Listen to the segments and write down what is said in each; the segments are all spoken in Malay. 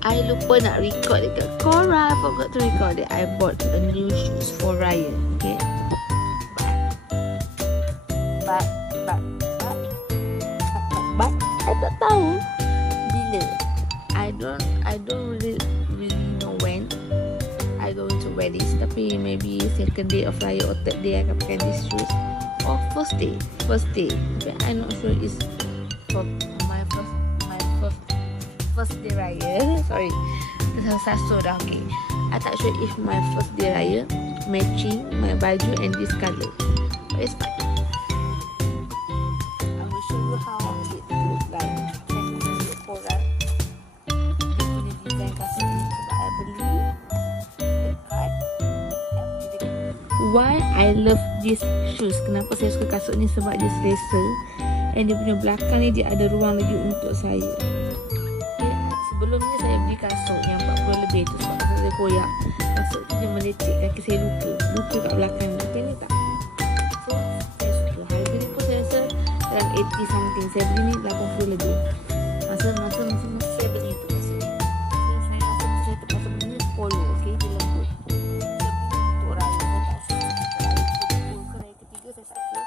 I lupa nak record dekat Korra. I forgot to record it. I bought a new shoes for Raya. Okay. But I tak tahu bila. I don't really know when I going to wear this. Tapi maybe second day of Raya or third day I akan pakai these shoes. Or first day. Okay, I'm not sure it's for my first day Raya. Sorry, tersasul dah. Okay, I tak sure if my first day Raya matching my baju and this colour, but it's fine. I will show you how it look like. Dia punya design kasut ni sebab I beli dekat. Why I love these shoes? Kenapa saya suka kasut ni? Sebab dia selesa. And dia punya belakang ni dia ada ruang lagi untuk saya. Okay. Sebelum ni saya beli kasut yang 40 lebih tu sebab saya koyak. Kasut tu dia melecet, kaki saya luka kat belakang. Tapi ni tak. So saya suka. Harga ni pun saya rasa dalam 80 something. Saya beli ni 80 lebih. Masa saya beli tu kasut ni. Saya rasa saya terpaksa beli ni polo. Okay, dia lembut. Untuk raya saya tak suka. Raya ketiga saya tak suka.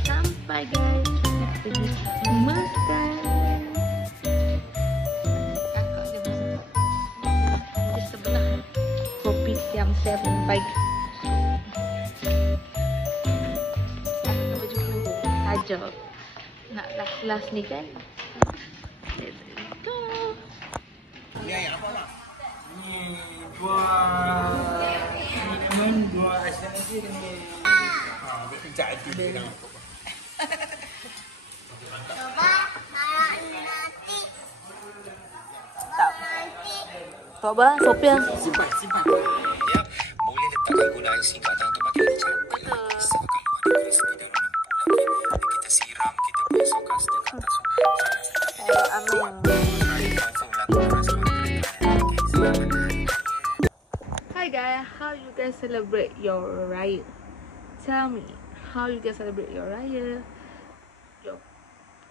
Sampai guys, nak pergi makan. Kakak dia masak di sebelah kopi yang 7 pagi. Aku baju kurung hijab. Nak last ni kan. Ni ayat apa lah? Ni dua cinnamon, dua ais lagi ni. Dia kejap itu dia dah. Coba kalau nanti. Tak. Coba Sophia. Simpan. Ya, boleh letakkan gunaan singkatan untuk pakai hijab. Sebab keluar dari sini dalam 6 bulan kita siram, kita besokkan sedekah tasawuf. Amin. Hi guys, how you guys celebrate your Raya? Tell me, how you guys celebrate your Raya? Your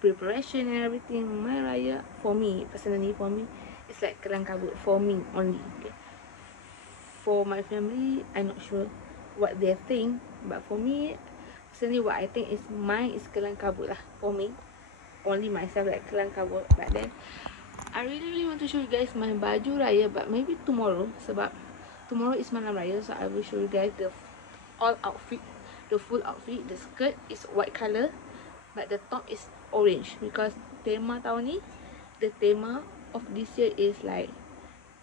preparation and everything. My Raya, for me, personally for me, it's like kelang kabut for me only. Okay? For my family, I'm not sure what they think, but for me, personally what I think is mine is kelang kabut lah. For me, only myself like kelang kabut. But then I really want to show you guys my baju Raya, but maybe tomorrow, sebab tomorrow is malam Raya, so I will show you guys the all outfit, the full outfit. The skirt is white color, but the top is orange because tema tahun ni, the tema of this year is like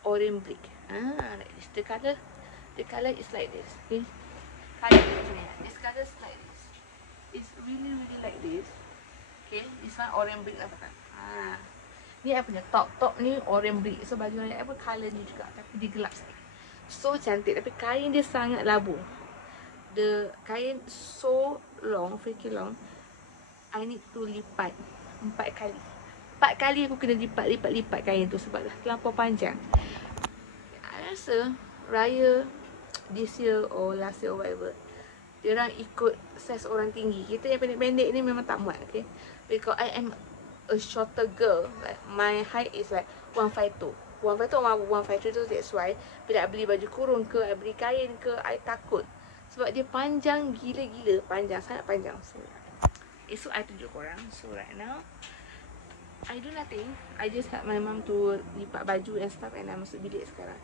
orange brick. Like this. The color is like this. Okay, this color is like this. It's really like this. Okay, this one orange brick lah kan. Ni I punya top ni orange brick. So baju Raya I pun color ni juga, tapi dia gelap sikit. So cantik, tapi kain dia sangat labu. The kain so long, freaking long. I need to lipat 4 kali. 4 kali aku kena lipat kain tu sebab dah terlampau panjang. I rasa Raya this year or last year or whatever, diorang ikut size orang tinggi. Kita yang pendek-pendek ni memang tak muat, okay? Because I am a shorter girl. Like my height is like 152. 152 or 153 tu, that's why bila I beli baju kurung ke, I beli kain ke, I takut. Sebab dia panjang gila-gila, panjang, sangat panjang. So esok I tunjuk korang. So right now I do nothing. I just help my mom to lipat baju and stuff, and I masuk bilik sekarang.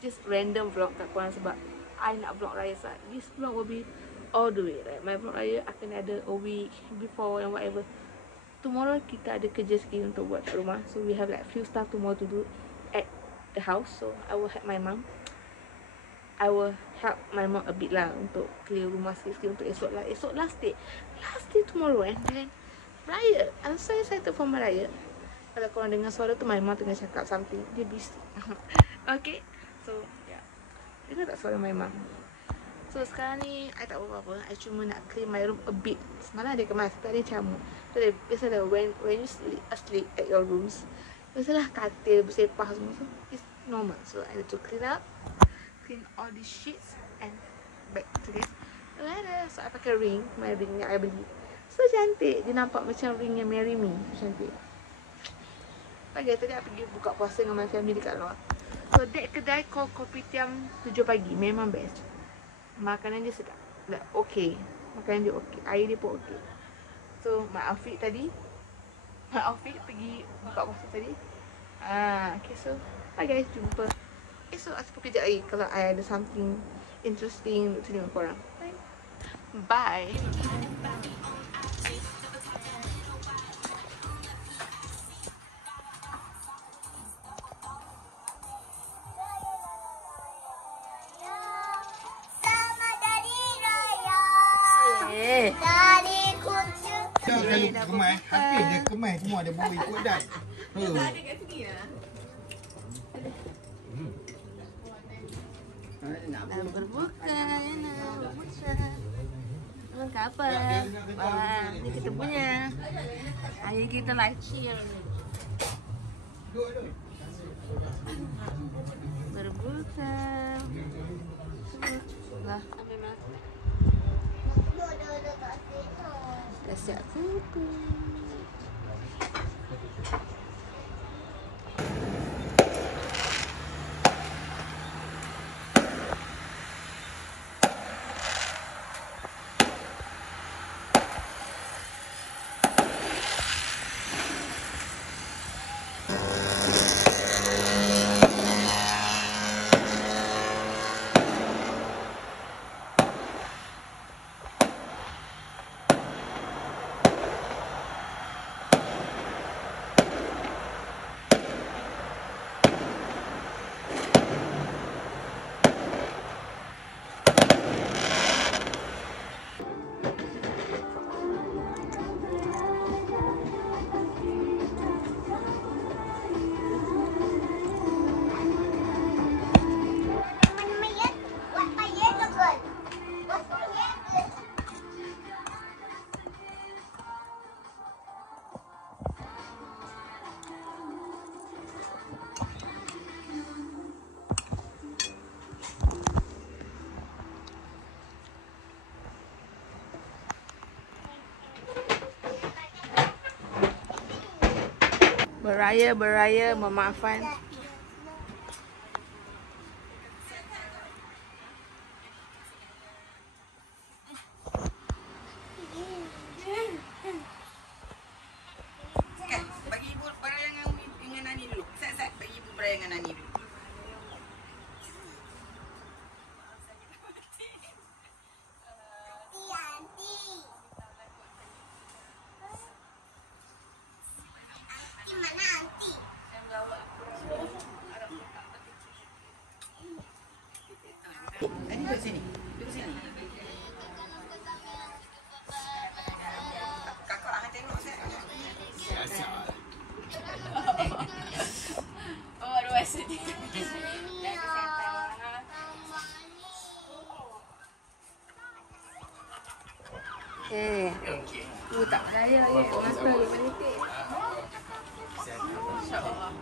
Just random vlog kat korang sebab I nak vlog Raya. So this vlog will be all the way. Like my vlog Raya akan ada a week before and whatever. Tomorrow kita ada kerja sikit untuk buat kat rumah. So we have like few stuff tomorrow to do at the house, so I will help my mom. I will help my mom a bit lah untuk clear rumah sikit untuk esok lah. Esok last day tomorrow, and then Raya. I'm so excited for my Raya. Kalau korang dengar suara tu, my mom tengah cakap something. Dia busy. Okay, so yeah, dengar tak suara my mom? So sekarang ni I tak buat apa-apa. I cuma nak clean my room a bit. Semalam ada kemas, tak ada camuk. So biasalah when you asleep at your rooms, biasalah katil bersepah semua. So it's normal. So I need to clean all these sheets and back to this. So I pakai ring, my ring yang I beli. So cantik. Dia nampak macam ring yang marry me. Cantik. Pagi tadi I pergi buka puasa dengan my family dekat luar. So that kedai called Kopitiam 7 pagi. Memang best. Makanan dia sedap. Like, okay. Makanan dia okay. Air dia pun okay. So my outfit pergi buka puasa tadi. Okay, so bye guys, jumpa esok ataupun kejap lagi kalau I ada something interesting untuk tengok korang. Bye. Selamat Hari Raya. Dari kunci. Kalau kemai, habis dia kemai semua ada bau ikut dah. Nak berbuka, nak berbuka. Makan apa? Ni kita punya. Air kita laci. Berbuka. Lah, ambil makan. Dah siap kuku. Beraya memaafkan. Bagi ibu berayangan dengan Nani dulu. Sat bagi ibu berayangan Nani dulu. Mana anti? Nani duduk sini. Duduk sini. Kakak nak tengok saya. Oh, dua sedih. Tu tak beraya ya. Masa 5 minit. InsyaAllah.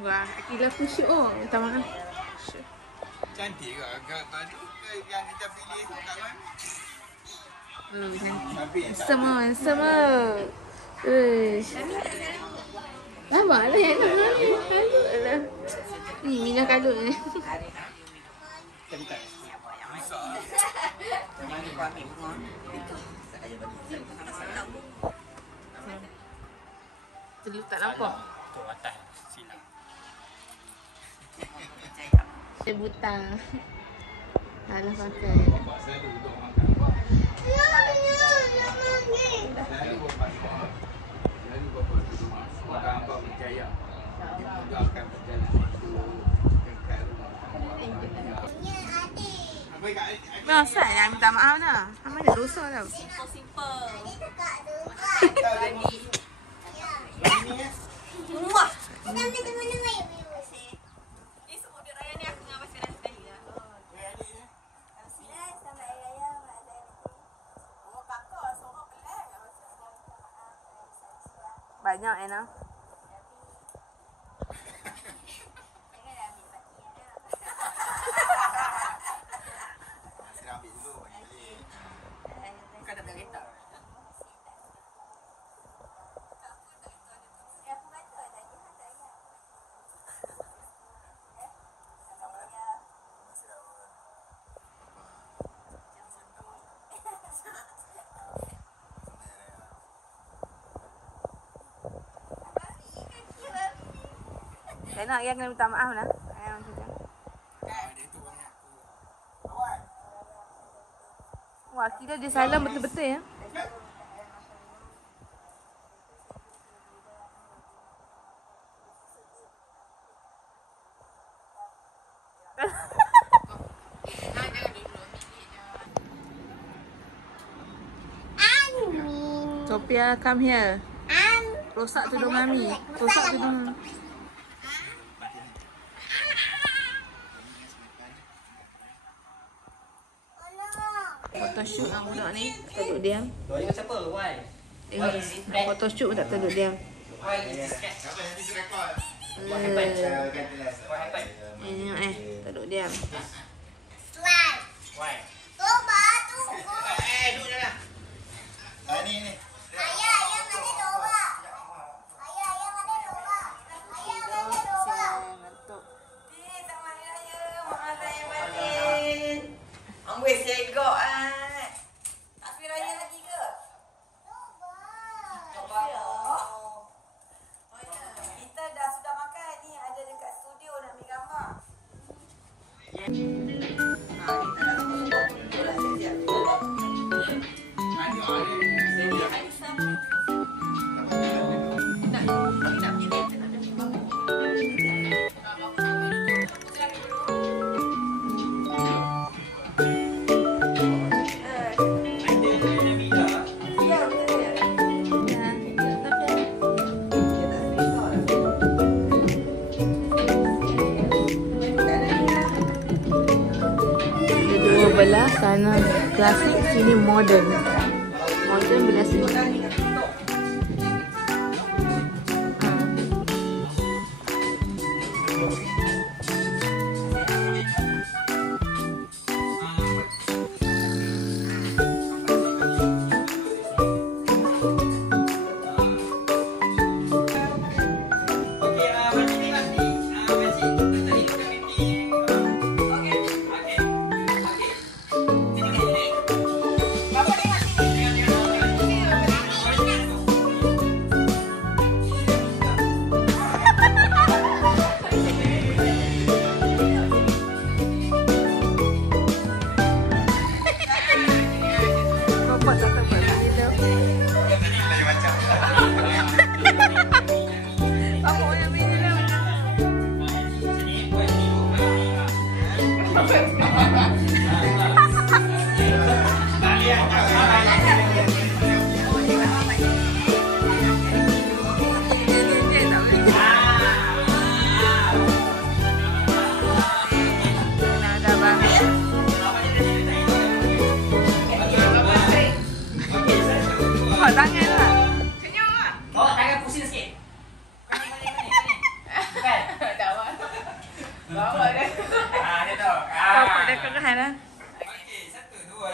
Wah, Akilah khusyuk oh. Minta maaf. Cantik ke agak tadi yang kita pilih kat mana? Tapi Sama. Uish. Lama lah yang nak nangis. Kalut lah. Ni minyak kalut ni. Telur tak nampak. tu atas silang. Dia buta. Salah pakai. Bapak selalu duduk makan. Selalu bapak duduk makan abang percaya. Dia juga akan berjalan dekat rumah. Masa yang minta maaf dah. Hang ada dosa tau. Banyak Ana. Saya ambil dulu bagi balik. Bukan dah kereta. Saya nak yang kena minta maaf lah. Ayah macam tu. Dia tu banyak tu. Wah, kira dia salam betul-betul ya. Sophia, come here. Rosak tudung mami. Rosak tudung. Photoshoot lah budak ni. Tak duduk diam. Tengok siapa? Why? Tengok. Photoshoot tak duduk diam. Why is this cat? Siapa yang bisa rekod? What happened? What What happened? Tengok tak duduk diam. Why? Duduk dah. Ni. Amboi segok ah. Tak pergi raya lagi ke? Coba. Oh ya, kita dah sudah makan ni, ada dekat studio nak ambil gambar. Ha, kita dah tutup. Dah siap. Belah sana klasik, sini modern. Modern belah sini. Tangan lah. Senyum lah. Bawa tangan pusing sikit. Bukan? Bawa dia. Dia tahu. Bapak dah kerahan lah. Okey, 1, 2, 3.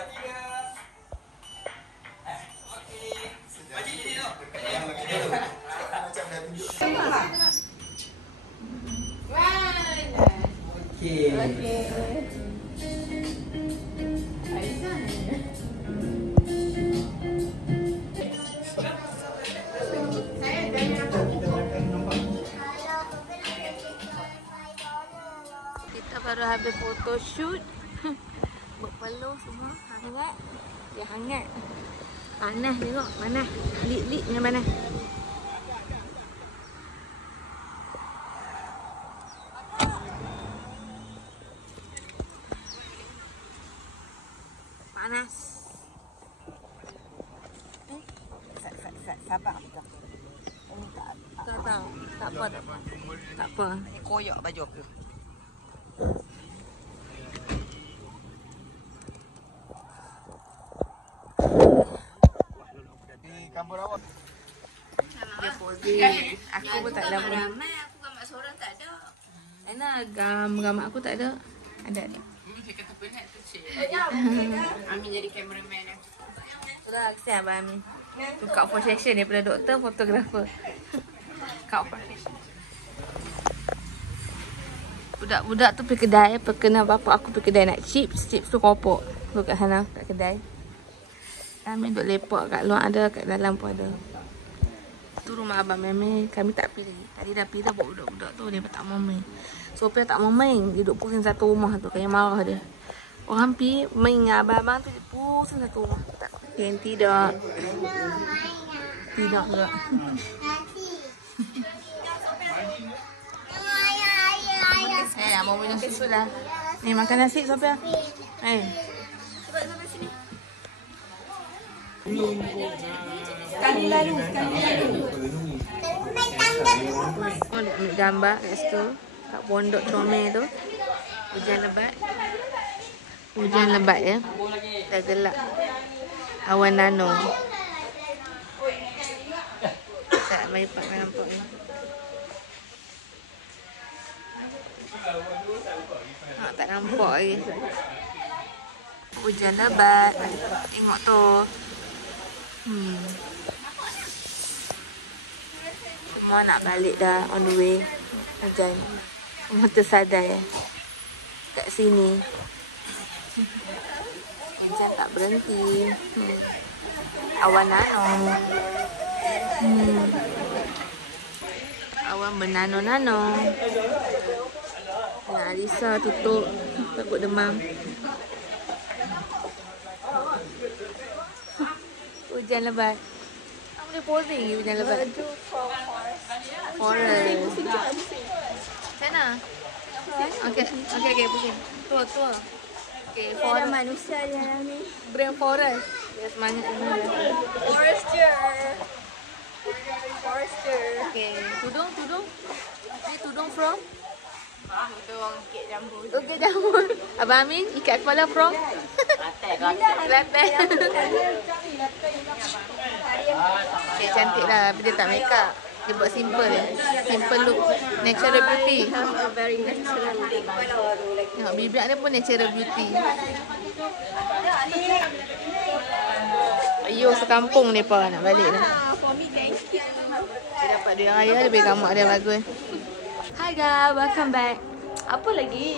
Okey. Baju jadi tu. Macam dah tunjuk. Okey. Kita baru habis photoshoot. berpeluh semua hangat. Dia hangat. Panas tengok, panas. Lik-lik dengan panas. Panas. Sabar kita. Ini tak Tak apa. Tak apa. Ini koyak baju aku. Di kampung awak. Dia posing. Aku pun tak ada pun. Ramai aku gambar seorang tak ada. Ana gambar aku tak ada. Ada. Dia kata penat tu cik. Amin jadi cameraman dia. Sudah kesian Abang Amin. Tukar profession daripada doktor, fotografer. Kau profession. Budak-budak tu pergi kedai, perkena bapak aku pergi kedai nak chips tu kopok. Tu kat sana, kat kedai. Kami duduk lepak kat luar ada, kat dalam pun ada. Tu rumah Abang Meme, kami tak pilih. Tadi dah pilih buat budak-budak tu, dia tak mau main. Sophia tak mau main, dia duduk pusing satu rumah tu, kayak marah dia. Orang pergi main dengan abang-abang tu, dia pusing satu rumah. Tak yang tidak. Tidak juga. Mau minum susu lah. Ni makan nasi Sophia. Cuba sampai sini. Sekali lalu. Oh, nak ambil gambar kat situ. Kat pondok comel tu. Hujan lebat ya. Dah gelap. Awan nano. Tak mari pak nampak ni. Tak nampak lagi. Hujan lebat. Tengok tu. Semua nak balik dah on the way. Hujan. Semua tersadai kat sini. Hujan tak berhenti. Awan nano. Awan bernano-nano. Ya, Alisa tutup. Takut demam. Hujan lebat. Kamu boleh posing lagi hujan lebat. Forest. Sana. Okey, pusing. Tua. Okey, forest. Manusia yang ni. Brain forest. Dia semangat ni. Forester. Okey, tudung. Ini tudung from? Tudung kek jambu. Okey, jambu. Abang Amin, ikat kepala from? Latte. Okey, cantik lah. Tapi dia tak make up. Dia buat simple je. Simple look. Natural beauty. A very natural. Tengok, bibir dia pun natural beauty. Ayuh, sekampung ni pa nak balik dah. For me, thank you. Dia dapat duit raya, lebih gamak dia bagus. Hi guys, welcome back. Apa lagi?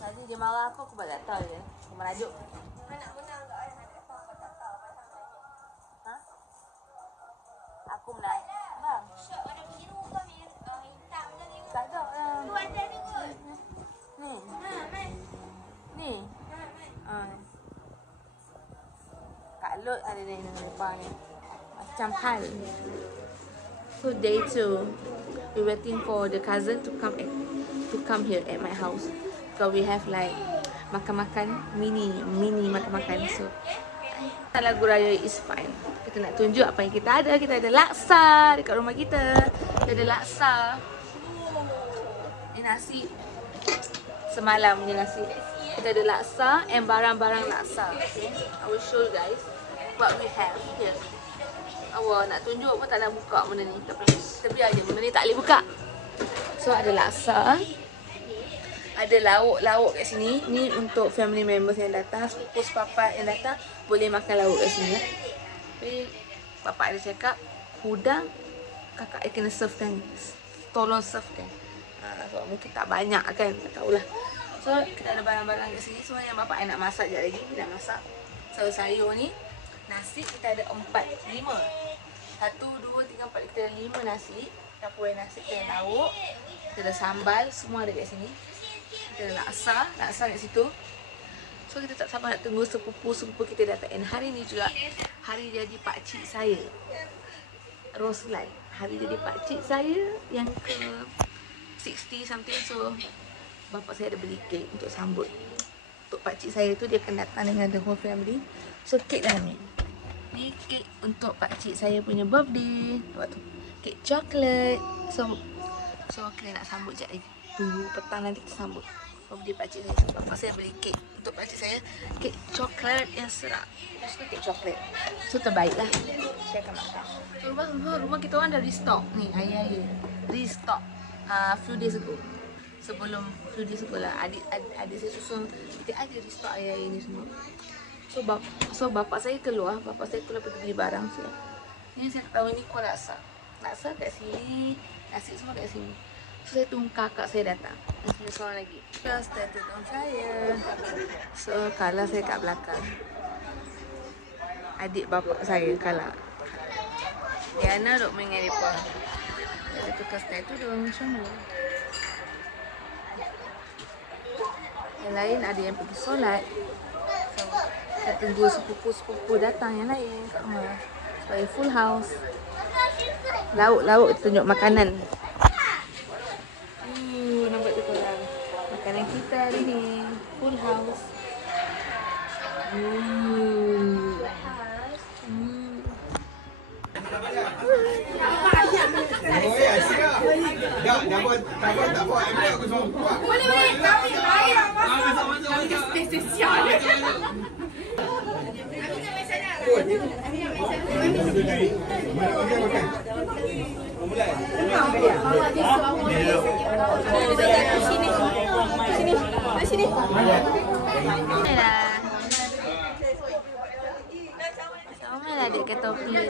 Tadi dia marah aku buat tak tahu je. Aku merajuk. Ha? Aku menang. Bang. Tak ada lah. Ni. Kak Lot ada ni depan ni. Macam hal. So day 2, we waiting for the cousin to come here at my house. Because we have like makan-makan mini makan-makan. So lagu raya is fine. Kita nak tunjuk apa yang kita ada. Kita ada laksa dekat rumah kita. Kita ada laksa. Ini nasi semalam punya nasi. Kita ada laksa and barang-barang laksa. Okay? I will show you guys what we have here. Awak nak tunjuk pun tak nak buka benda ni. Kita biar je benda ni tak boleh buka. So ada laksa. Ada lauk-lauk kat sini. Ni untuk family members yang datang, sepupu sepapat yang datang boleh makan lauk kat sini. Tapi bapak ada cakap hudang kakak kena servekan. Tolong servekan. So mungkin tak banyak kan, tak tahulah. So kita ada barang-barang kat sini. So yang bapak nak masak sekejap lagi, kita nak masak sayur ni. Nasi kita ada 4, 5. 1, 2, 3, 4, kita ada 5 nasi. campur nasi, kita ada lauk, kita ada sambal, semua ada kat sini. Kita ada laksa kat situ. So kita tak sabar nak tunggu sepupu-sepupu kita datang. And hari ni juga hari jadi pakcik saya, Roslan. Hari jadi pakcik saya yang ke 60 something. So bapak saya ada beli kek untuk sambut. Untuk pakcik saya tu dia akan datang dengan the whole family. So kek dah ni. Ni kek untuk pakcik saya punya birthday. Waktu kek coklat. So kita nak sambut sekejap lagi. Tunggu petang nanti kita sambut birthday pakcik saya. So bapak saya beli kek untuk pakcik saya. Kek coklat yang serap. Lepas tu kek coklat. So terbaik lah. Saya akan makan. So rumah kita orang dah restock ni air-air. Restock few days ago. Sebelum few days ago lah. Adik saya susun kita ada restock air-air ni semua. So bapak saya keluar pergi beli barang saya. Ni saya tahu ni kuah laksa. Laksa kat sini, nasi semua kat sini. So saya tunggu kakak saya datang. Ada seorang lagi. Plus tetong saya. So Kala saya kat belakang. Adik bapak saya Kala. Diana duk main dengan mereka. Dia tukar statue dia macam mana. Yang lain ada yang pergi solat. So kita tunggu sepupu-sepupu datang yang lain kat rumah. Supaya full house. Lauk-lauk kita tunjuk makanan. Nampak tu korang. Makanan kita hari ni. Full house. Oh ya, siap. Dah buat tak buat. Aku semua buat. Boleh kami bayar masuk spesial. Sini. Sama lah dia kata topi dia.